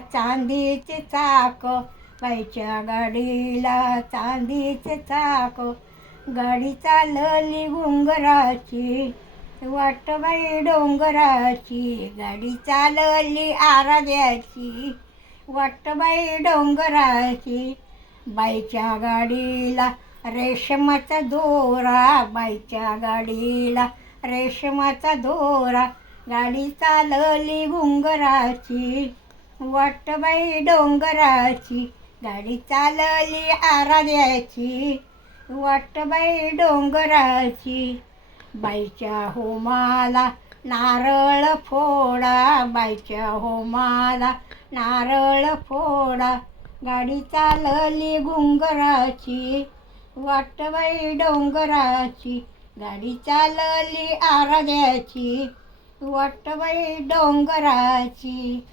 चांदीचे चाक, बाईच्या गाडीला चांदीचे चाक. गाडी चालली घुंगराची, वाट बाई डोंगराची. गाडी चालली आराध्याची, वाट बाई डोंगराची. बाईच्या गाडीला रेशमाचा दोरा, बाईच्या गाडीला रेशमाचा दोरा. गाडी चालली घुंगराची, वाट बाई डोंगराची. गाडी चालली आराध्याची, वाट बाई डोंगराची. बाईच्या होमाला नारळ फोडा, बाईच्या होमाला नारळ फोडा. गाडी चालली घुंगराची, वाट बाई डोंगराची. गाडी चालली आराध्याची, वाट बाई डोंगराची.